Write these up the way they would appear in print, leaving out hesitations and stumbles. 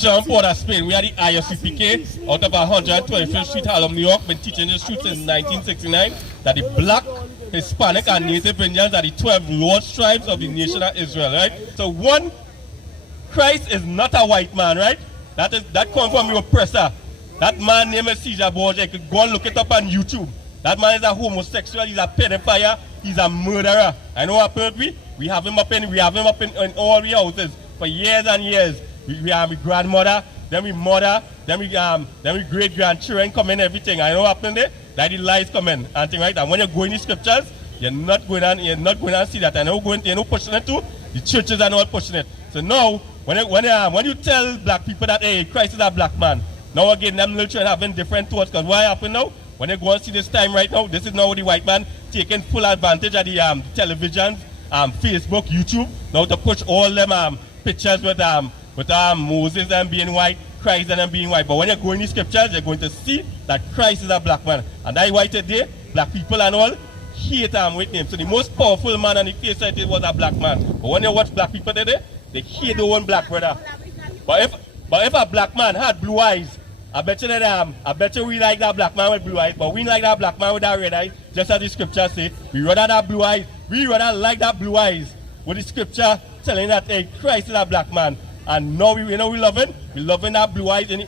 Jean Paul of Spain. We are the I.S.U.P.K. out of 125th Street, Harlem, New York. Been teaching the streets since 1969 that the black, Hispanic, and Native Indians are the 12 lost tribes of the nation of Israel, right? So one, Christ is not a white man, right? That comes from the oppressor. That man named Caesar Borgia. You could go and look it up on YouTube. That man is a homosexual, he's a pedophile, he's a murderer. I know what happened. We have him up in all the houses for years and years. We have my grandmother, then we mother, then we great grandchildren come in, everything. I know what happened there. That the lies come in and thing, right? And when you go in the scriptures, you're not going to see that. And you're not pushing it too. The churches are not pushing it. So now when you tell black people that hey, Christ is a black man, now again them little children having different thoughts, because what happened now? When you go and see this time right now, this is now the white man taking full advantage of the televisions, Facebook, YouTube, now to push all them pictures with Moses and being white, Christ and them being white. But when you go in the scriptures, you're going to see that Christ is a black man. And that's why today, black people and all hate with him. So the most powerful man on the face of it was a black man. But when you watch black people today, they hate their own black brother. But if a black man had blue eyes, I bet you we like that black man with blue eyes, but we like that black man with that red eyes, just as the scripture say. We rather that blue eyes, we rather like that blue eyes with the scripture telling that hey, Christ is a black man. And now we loving that blue eyes in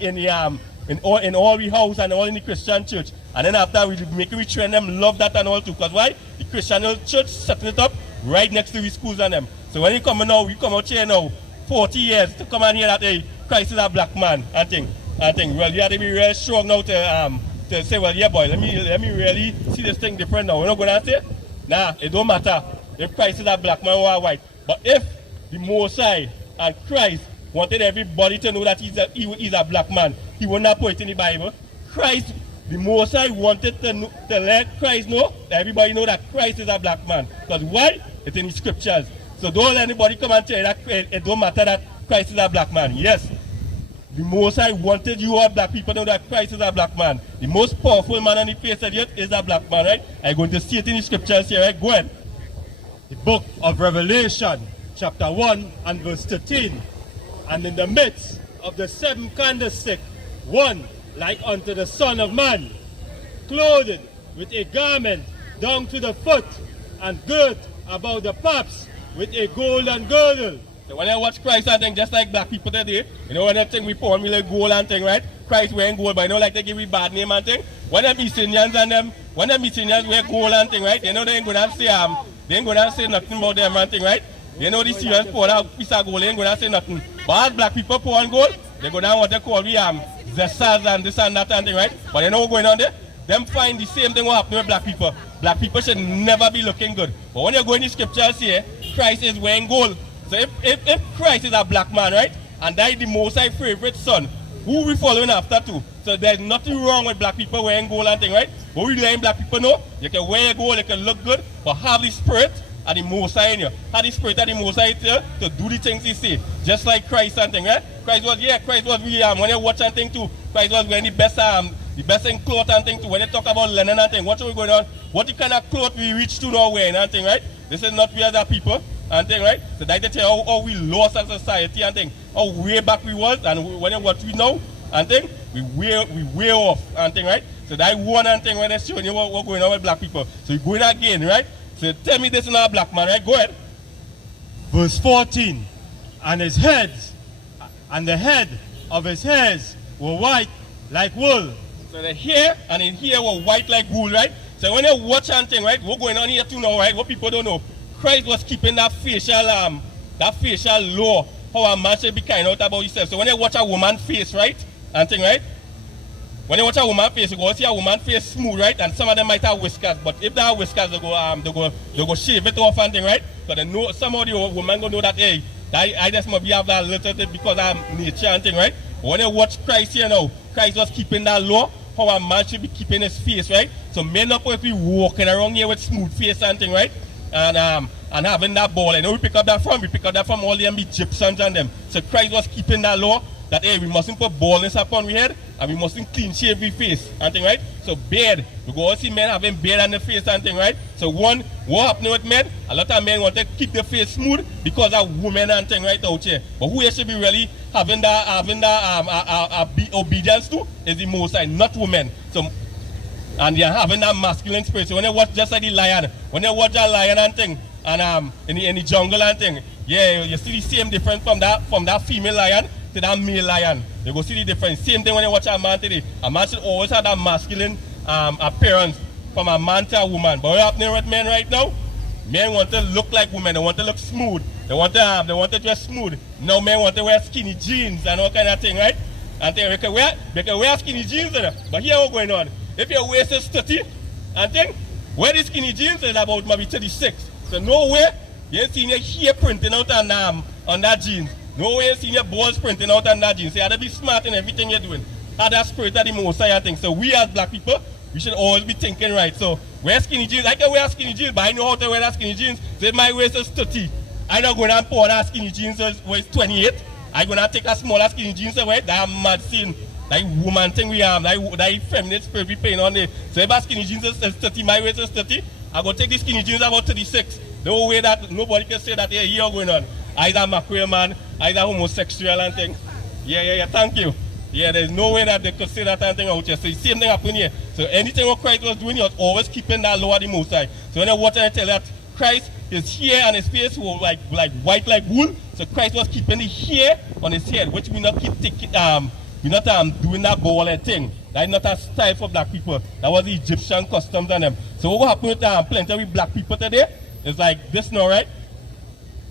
all the house and all in the Christian church. And then after we train them love that and all too. Because why? The Christian church setting it up right next to the schools and them. So when you come out here now, 40 years to come and hear that hey, Christ is a black man and thing. Well, you have to be really strong now to say, well, yeah, boy, let me really see this thing different now. We're not going to say, nah, it don't matter if Christ is a black man or a white. But if the Mosai and Christ wanted everybody to know that he is a black man, he would not put it in the Bible. Christ, the Mosai wanted to let Christ know, that everybody know that Christ is a black man. Because why? It's in the scriptures. So don't let anybody come and tell you that it don't matter that Christ is a black man. Yes. The Mosai wanted you all black people to know that Christ is a black man. The most powerful man on the face of the earth is a black man, right? I'm going to see it in the scriptures here, right? Go ahead. The book of Revelation, chapter 1 and verse 13. And in the midst of the seven candlestick, one like unto the Son of Man, clothed with a garment down to the foot, and girt about the paps with a golden girdle. So when I watch Christ and thing, just like black people today, you know when they think we pour me like gold and thing, right? Christ wearing gold, but you know like they give me bad name and thing. When them East Indians wear gold and thing, right? You know they ain't gonna say nothing about them and thing, right? You know the Syrians pour out piece of gold, they ain't gonna say nothing. But as black people pour on gold, they go down what they call the zesters and this and that and thing, right? But you know what's going on there? Them find the same thing what happen with black people. Black people should never be looking good. But when you go in the scriptures here, Christ is wearing gold. So if Christ is a black man, right, and that is the Mosai's favorite son, who we following after too? So there's nothing wrong with black people wearing gold and thing, right? But we letting black people know you can wear gold, you can look good, but have the spirit of the Mosai in you. Have the spirit of the Mosai here to do the things he say. Just like Christ and thing, right? Christ was really when you watch and thing too, Christ was wearing the best in cloth and thing too. When they talk about linen and thing, what's going on? What the kind of cloth we reach to now wearing and thing, right? This is not we as a people. And thing, right? So that they tell you how we lost as a society and thing, how way back we was, and when what we know and thing, we way off and thing, right? So that one and thing when they're showing you what's going on with black people. So you're going again, right? So tell me this is not a black man, right? Go ahead. Verse 14. And his heads, and the head of his hairs were white like wool. So the hair and his hair were white like wool, right? So when you watch and thing, right? What's going on here too now, right? What people don't know. Christ was keeping that facial law, how a man should be kind out about himself. So when you watch a woman's face, right, and thing, right, when you watch a woman's face, you go see a woman's face smooth, right, and some of them might have whiskers, but if they have whiskers, they go shave it off and thing, right, because they know some of the women go know that hey, I just must be have that little bit because I'm nature and thing, right. But when you watch Christ here now, Christ was keeping that law, how a man should be keeping his face, right. So men not supposed to be walking around here with smooth face and thing, right. And having that ball, and we pick up that from all the Egyptians and them. So Christ was keeping that law that hey, we mustn't put baldness upon our head and we mustn't clean shave our face and thing, right? So beard, we go see men having beard on the face and thing, right? So what happened with men? A lot of men want to keep their face smooth because of women and thing right out here. But who should be really having obedience to is the Most High, not women. So, and they're having that masculine spirit. So when you watch just like the lion, when you watch that lion and thing, and in the jungle and thing, yeah, you see the same difference from that female lion to that male lion. You go see the difference. Same thing when you watch a man today. A man should always have that masculine appearance from a man to a woman. But what's happening with men right now? Men want to look like women. They want to look smooth. They want to dress smooth. Now men want to wear skinny jeans and all kind of thing, right? And they can wear skinny jeans, but here what's going on? If your waist is 30 and thing, wear the skinny jeans is about maybe 36. So no way you ain't seen your hair printing out on that jeans. No way you seen your balls printing out on that jeans. So you have to be smart in everything you're doing. Have that spirit of the Most High thing. So we as black people, we should always be thinking right. So wear skinny jeans. I can wear skinny jeans, but I know how to wear that skinny jeans. So if my waist is 30, I'm not going to pour that skinny jeans where it's 28. I'm going to take a smaller skinny jeans away. That mad scene. That woman thing we have, that feminine spirit we paying on there. So if that skinny jeans is 30, my waist is 30, I'm going to take the skinny jeans about 36. No way that nobody can say that, yeah, here going on. Either macquarie man, either homosexual and thing. Yeah, thank you. Yeah, there's no way that they could say that and thing out here. So the same thing happened here. So anything what Christ was doing, he was always keeping that low at the Most High. So when I watch and I tell that Christ, his hair and his face were like white like wool. So Christ was keeping the hair on his head, which we not keep taking, we're not doing that ball and thing. That's not a style for black people. That was the Egyptian customs on them. So what happened with plenty of black people today is like this now, right?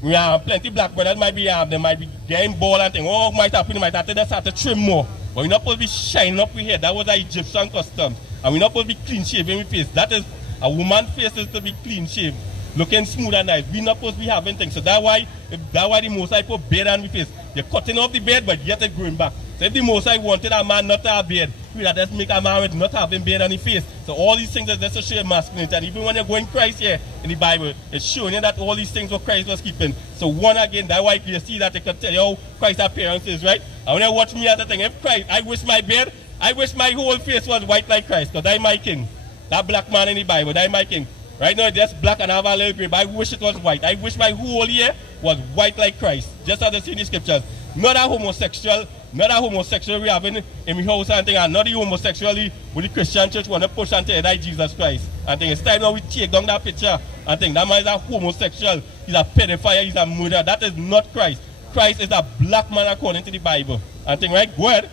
We have plenty black brothers they might be getting ball and thing. What might happen? They might have to start to trim more. But we're not supposed to be shining up with hair. That was the Egyptian customs. And we're not supposed to be clean shaven with face. That is, a woman's face is to be clean shaved, looking smooth and nice. We're not supposed to be having things. So that's why the Most High put beard on the face. You're cutting off the beard, but yet it's growing back. So if the Most High wanted a man not to have beard, we would just make a man with not having beard on his face. So all these things are just to show masculinity. And even when you're going Christ here in the Bible, it's showing you that all these things what Christ was keeping. So one again, that's why you see that they can tell you how Christ's appearance is, right? And when you watch me at the thing, if Christ, I wish my beard, I wish my whole face was white like Christ, because that's my king. That black man in the Bible, that's my king. Right now it's just black and I have a little gray, but I wish it was white. I wish my whole hair was white like Christ, just as I see in the scriptures. Not a homosexual we have in my house and thing, and not the homosexual with the Christian church want to push and tell that Jesus Christ. And think it's time now we take down that picture and think that man is a homosexual, he's a pedophile, he's a murderer. That is not Christ. Christ is a black man according to the Bible. And think, right, go ahead.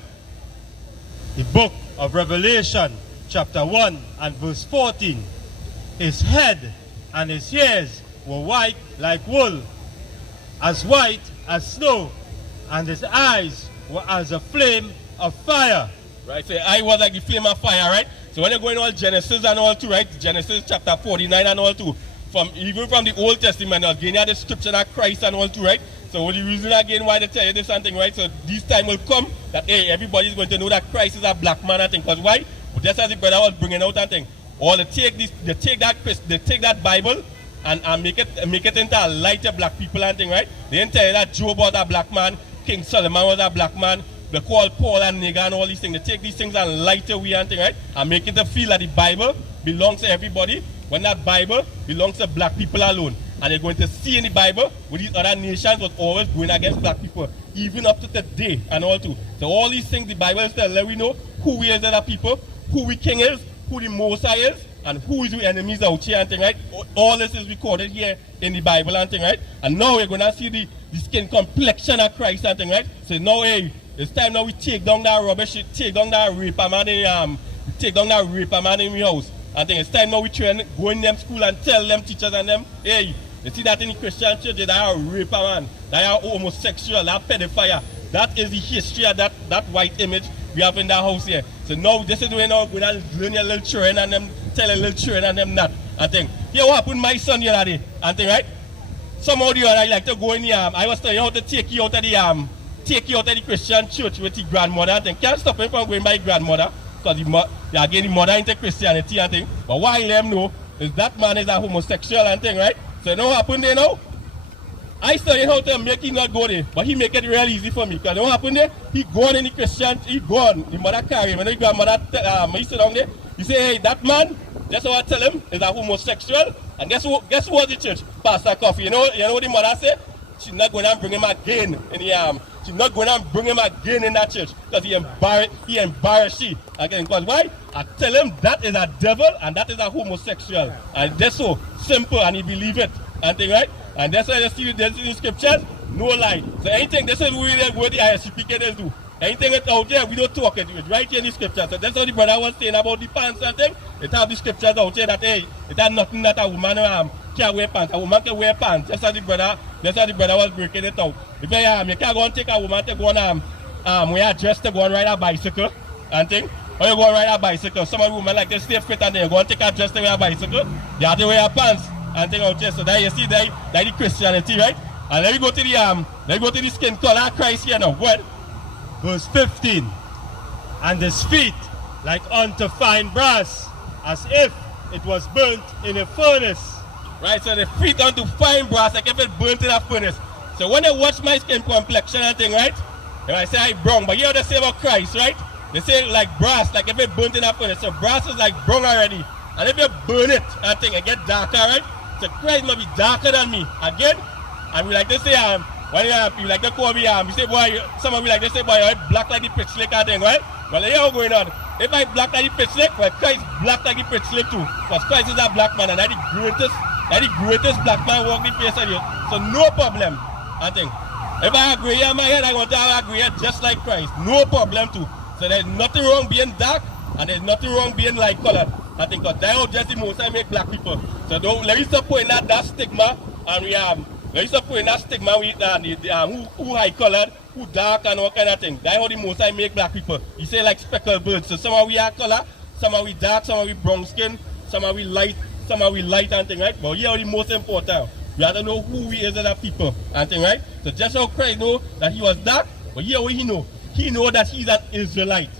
The book of Revelation, chapter 1 and verse 14. His head and his hairs were white like wool, as white as snow, and his eyes were as a flame of fire. Right, so I was like the flame of fire, right? So when you're going all Genesis and all too, right? Genesis chapter 49 and all too. Even from the Old Testament, I was getting the description of Christ and all too, right? So the reason again why they tell you this something, right? So this time will come that, hey, everybody's going to know that Christ is a black man and thing. Because why? Just as the brother was bringing out and thing. Or they take that Bible and make it into a lighter black people and thing, right? They didn't tell you that Job was a black man, King Solomon was a black man, they call Paul and nigger and all these things. They take these things and lighter way and thing, right? And make it to feel that the Bible belongs to everybody, when that Bible belongs to black people alone. And they're going to see in the Bible with these other nations was always going against black people, even up to today and all too. So all these things the Bible is telling, let we know who we is other people, who we king is, who the Most High is, and who is the enemies out here and thing, right? All this is recorded here in the Bible and thing, right? And now we're going to see the skin complexion of Christ and thing, right? So now, hey, it's time now we take down that rubbish, take down that raper man in the house. And think it's time now we train, go in them school and tell them teachers and them, hey, you see that in the Christian church, they are a raper man, they are homosexual, they are pedophile. That is the history of that white image we have in that house here. So now this is when we're going to learn your little children and them, tell a little children and them that. And think, here what happened my son the other day, and think, right? Somehow the other I like to go in the I was telling you how to take you out of the Christian church with your grandmother and think, can't stop him from going by your grandmother, because you are getting the mother into Christianity and thing. But why let them know is that man is a homosexual and thing, right? So you know what happened there now? I studied how to make him not go there, but he make it real easy for me. Because what happened there? He gone in the Christian, he gone. The mother carry him. And the grandmother, he sit down there. He say, hey, that man, that's what I tell him, is a homosexual. And guess what the church? Pastor Coffee. You know what the mother say? she's not going to bring him again in the she's not going to bring him again in that church because he embarrassed she again. Because why? I tell him that is a devil and that is a homosexual. And that's so simple and he believe it. And thing, right? And that's why you see the scriptures, no lie. So anything, this is what the I.S.U.P.K do. Anything that's out there, we don't talk it. It's right here in the scriptures. So that's what the brother was saying about the pants and thing. It have the scriptures out there that, hey, it has nothing that a woman can wear pants. A woman can wear pants. That's how the brother was breaking it out. If you can't go and take a woman to go on wear a dress to go and ride a bicycle and thing. Or you go and ride a bicycle. Some of the women like they stay fit and they go and take a dress to wear a bicycle. They have to wear pants and thing out there. So that you see that the Christianity, right? And let me go to the skin color of Christ here now. What? Verse 15. And his feet like unto fine brass, as if it was burnt in a furnace. Right, so the feet unto fine brass, like if it burnt in a furnace. So when they watch my skin complexion and thing, right? They might say I brown, but you know they say about Christ, right? They say like brass, like if it burnt in a furnace. So brass is like brown already. And if you burn it and thing, it get darker, right? So Christ must be darker than me. Again, and we like to say, when you like to call me, you say, boy, some of you like to say, boy, you're black like the pitch slick and thing, right? Well, you know what's going on. If I black like the pitch slick, well, Christ black like the pitch slick too. Because Christ is a black man and that's the greatest black man walk the face of you. So no problem, I think. If I agree in my head, I want to agree just like Christ. No problem too. So there's nothing wrong being dark and there's nothing wrong being light colored. I think because that was just the most I make black people. So don't let me stop putting that stigma and we let me stop putting that stigma with who high colored, who dark and all kind of thing. That's how the most I make black people. You say like speckled birds. So some of we are color, some of we dark, some of we brown skin, some of we light and thing, right? But here the most important. We have to know who we is as a people and thing, right? So just how Christ know that he was dark, but here what he know? He know that he's an Israelite.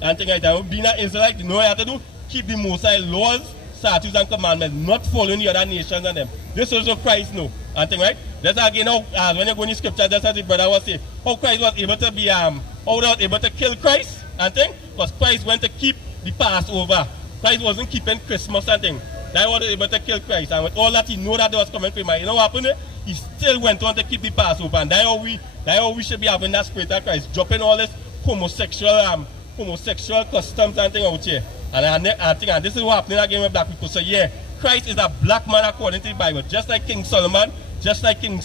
And thing like that. Being an Israelite, you know what you have to do? Keep the Most High laws, statutes and commandments, not following the other nations and them. This is what Christ know. And thing, right? That's again how when you go in the scripture, that's how the brother was saying, how Christ was able to be how he was able to kill Christ and thing, because Christ went to keep the Passover. Christ wasn't keeping Christmas and thing. That was able to kill Christ. And with all that he know that was coming from him. You know what happened? He still went on to keep the Passover. And that's how we should be having that spirit of Christ, dropping all this homosexual customs and thing out here. And this is what happening again with black people. So yeah, Christ is a black man according to the Bible. Just like King Solomon, just like King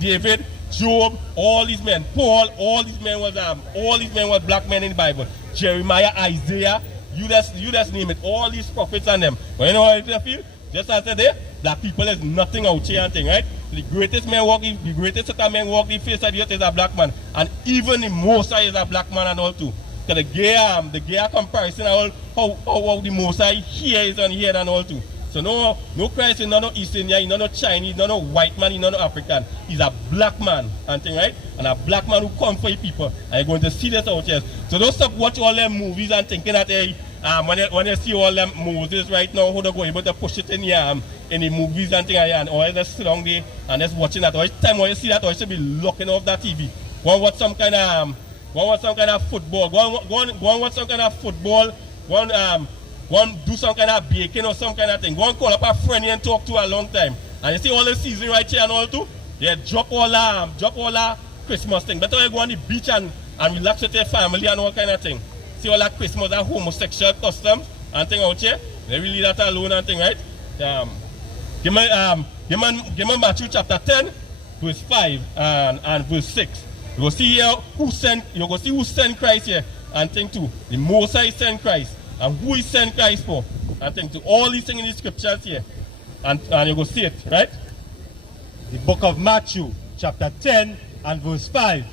David, Job, all these men, Paul, all these men was black men in the Bible. Jeremiah, Isaiah, you just name it, all these prophets and them. But you know what I feel? Just as I said there, black people is nothing out here and thing, right? The greatest man walking, the greatest set of men walk the face of the earth is a black man. And even the Most High is a black man and all too. Because the gay comparison and all how the Most High here is on here and all too. So no Christ is not no East Indian, he's not no Chinese, he's not no white man, he's not no African. He's a black man and thing, right? And a black man who come for the people. And you're going to see this out here. So don't stop watching all them movies and thinking that hey, when you see all them Moses right now, how they go able to push it in the movies and things and or just sit down there and just watching that. Or each time when you see that, or you should be locking off that TV. Go and watch some kind of football. Go and watch some kind of football. Go and do some kind of baking or some kind of thing. Go and call up a friend and talk to a long time. And you see all the season right here and all too. They drop all that Christmas thing. Better you go on the beach and relax with your family and all kind of thing. See all that Christmas and homosexual customs and thing out here. They will leave that alone and thing, right? Give me Matthew chapter 10, verse 5 and verse 6. You will see here who sent Christ here and thing too. The Most High sent Christ. And who is sent Christ for? And thing to all these things in the scriptures here. And you go see it, right? The book of Matthew chapter 10 and verse 5.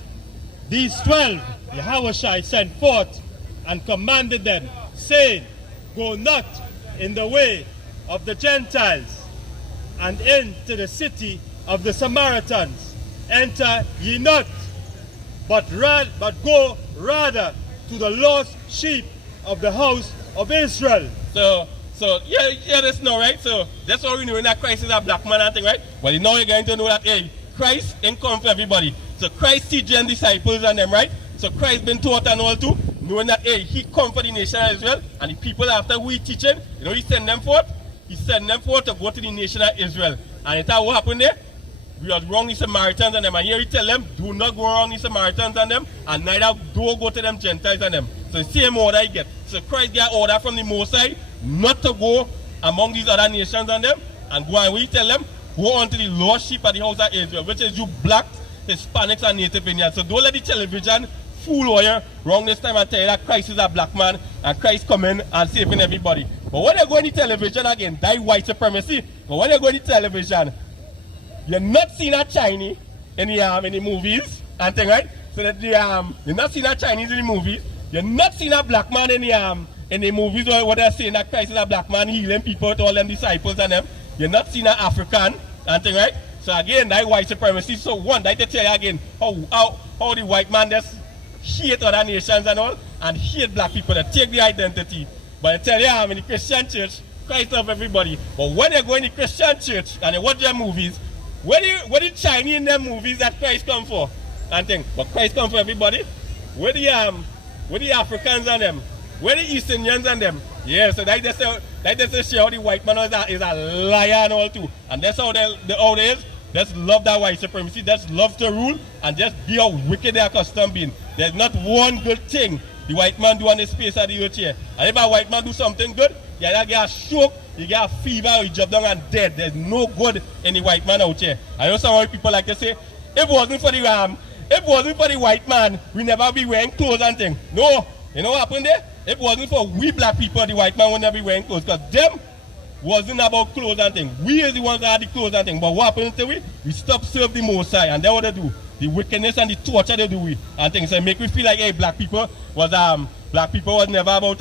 These 12 Yahushua sent forth and commanded them, saying, go not in the way of the Gentiles, and into the city of the Samaritans enter ye not, but go rather to the lost sheep of the house of Israel. So yeah, that's now, right? So that's what we know that Christ is a black man and thing, right? But now you're going to know that hey, Christ ain't come for everybody. So Christ teaching disciples and them, right? So Christ been taught and all too, knowing that hey, he come for the nation of Israel, and the people after who he teaching, you know, he send them forth. He sent them forth to go to the nation of Israel. And it's what happened there? we are wrong the Samaritans and them. And here he tell them, do not go wrong the Samaritans and them, and neither do go to them Gentiles and them. So the same order I get. So Christ get order from the Most High not to go among these other nations and them, and go and we tell them, go on to the lost sheep of the house of Israel, which is you black, Hispanics, and Native Indians. So don't let the television fool you wrong this time and tell you that Christ is a black man and Christ coming and saving everybody. But when you go on the television again, that white supremacy. But when you go on the television, you're not seeing a Chinese in the movies and thing, right? So that you're not seeing a Chinese in the movies. You're not seeing a black man in the movies or what they're saying that Christ is a black man healing people to all them disciples and them. You're not seeing an African and thing, right? So again, that white supremacy. So one, that to tell you again how the white man just hate other nations and all, and hate black people that take the identity. But I tell you, in the Christian church, Christ loves everybody. But when you go in the Christian church and you watch their movies, where the Chinese in their movies that Christ come for? And thing. But Christ come for everybody. Where the Africans and them? Where the East Indians and them? Yeah, so that just show how the white man is a liar and all too. And that's how they is. Just love that white supremacy. Just love to rule and just be how wicked they are accustomed being. There's not one good thing the white man do on the space of the earth here. And if a white man do something good, you get a stroke, you get a fever, you drop down and dead. There's no good in the white man out here. I know some people like to say, if it wasn't for the white man, we never be wearing clothes and things. No, you know what happened there? If it wasn't for we black people, the white man would never be wearing clothes. Because them wasn't about clothes and things. We are the ones that had the clothes and things. But what happened to we? We stopped serve the Most High, and that's what they do. The wickedness and the torture they do we and things. So make me feel like, hey, black people was never about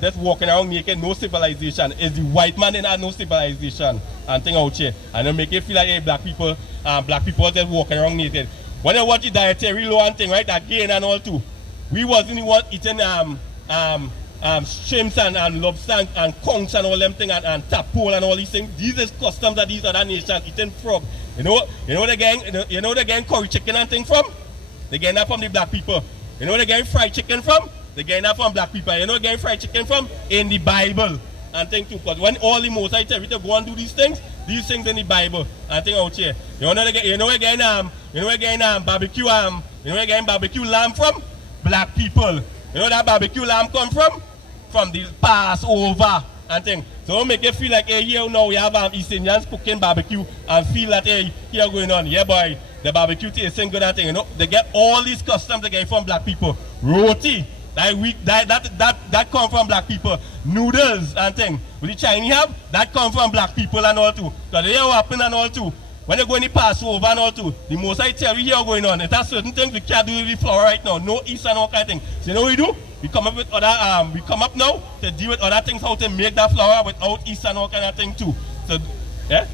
just walking around naked, no civilization. It's the white man that had no civilization and thing out here. And they make it feel like, hey, black people was just walking around naked. When I watch the dietary law and thing, right, again and all too, we wasn't the one eating shrimps and lobster and conchs and all them things and tadpole and all these things. These is customs that these other nations eating frog. You know they getting curry chicken and thing from? They getting that from the black people. You know they getting fried chicken from? They getting that from black people. You know they getting fried chicken from? In the Bible and thing too. Because when all the Most High tell you to go and do these things in the Bible and thing out here. You know we're getting barbecue barbecue lamb from? Black people. You know that barbecue lamb come from? From the Passover and thing. So don't make it feel like, hey, here now we have East Indians cooking barbecue and feel that, hey, here going on. Yeah, boy, the barbecue tasting good and thing. You know, they get all these customs they get from black people. Roti, that come from black people. Noodles and thing. What the Chinese have, that come from black people and all too. Because they what happen and all too. When they go in the Passover and all too, the Most High tell you here going on. It has certain things we can't do with the flour right now. No east and all kind of thing. So you know what we do? We come up with other we come up now to deal with other things, how to make that flour without east and all kind of thing too. So yeah?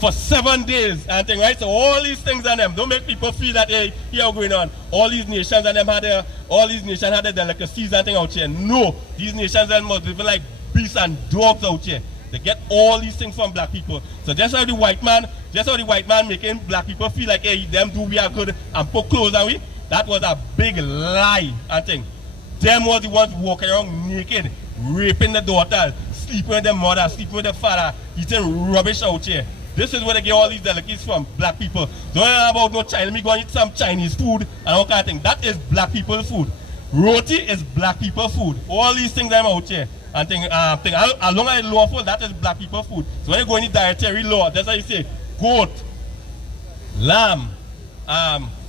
For 7 days and thing, right? So all these things and them, don't make people feel that, hey, here going on. All these nations and them had their delicacies and thing out here. No, these nations and must live like beasts and dogs out here. They get all these things from black people. So just how the white man making black people feel like, hey, them do we are good and put clothes on we. That was a big lie, I think. Them was the ones walking around naked, raping the daughters, sleeping with their mother, sleeping with their father, eating rubbish out here. This is where they get all these delicacies from, black people. Don't know about no China, me go and eat some Chinese food and all kind of thing. That is black people food. Roti is black people food. All these things I'm out here. And as long as it's lawful, that is black people food. So when you go in the dietary law, that's how you say goat, lamb,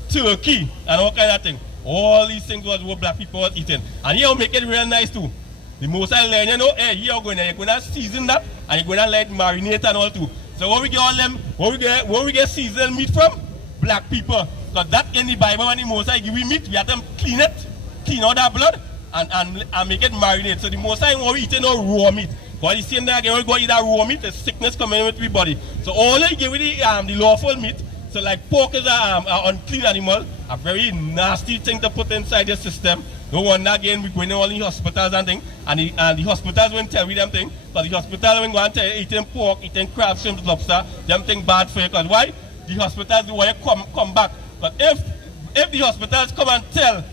turkey, and all kind of thing. All these things was what black people was eating. And here make it real nice too. The most I learn, you know, hey, you're going to season that and you're going to let it marinate and all too. So when we get all them, when we get seasoned meat from? Black people. Because that in the Bible, when the most I give we meat, we have them clean out that blood and make it marinate. So the most I want we eating no raw meat. Because the same day again, when we go eat that raw meat, the sickness coming with everybody. So all they give with the lawful meat. So like pork is an unclean animal, a very nasty thing to put inside your system. No wonder again we go in all the hospitals and things, and the hospitals won't tell you them things, because the hospital when go and tell you eating pork, eating crab, shrimp, lobster, them thing bad for you. Because why? The hospitals do want you come back. But if the hospitals come and tell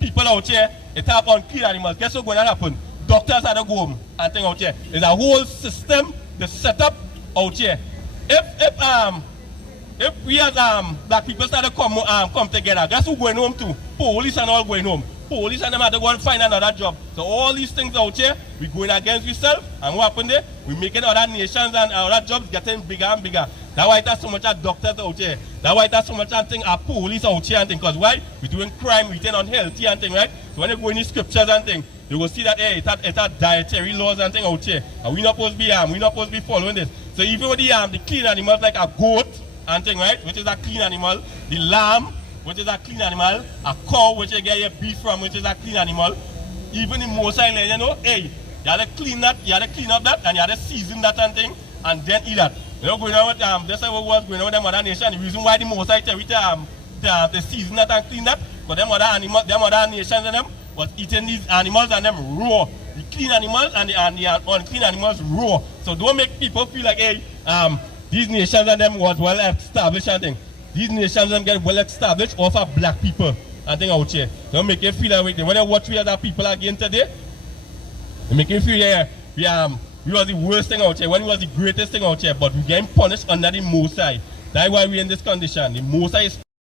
people out here it have unclean animals, guess what's going to happen? Doctors have to go home and thing out here. There's a whole system, the setup out here. if we as black people start to come together, guess who going home too? Police and all going home. Police and them have to go and find another job. So all these things out here, we going against ourselves, and what happened there? We making other nations and other jobs getting bigger and bigger. That's why there's so much doctors out here. That's why there's so much police out here and things. Because why? We're doing crime, we're doing unhealthy and things, right? So when you go in the scriptures and things, you will see that hey, it's a dietary laws and things out here. And we're not supposed to be following this. So even with the clean animals like a goat and thing, right? Which is a clean animal, the lamb, which is a clean animal, a cow, which you get your beef from, which is a clean animal. Even in most islands, you know, hey, you have to clean that, you have to clean up that, and you have to season that and thing, and then eat that. You know, going on with this is what was going on with them other nations. The reason why the most I tell you to season that and clean that, because them other nations and them was eating these animals and them raw. The clean animals and the unclean animals raw. So don't make people feel like hey, these nations and them was well established and thing. These nations and get well established off of black people and thing out here. Don't make you feel like when you watch we other people again today, they make you feel yeah, we was the worst thing out here, when we was the greatest thing out here, but we getting punished under the Most High. That's why we're in this condition. The Most High is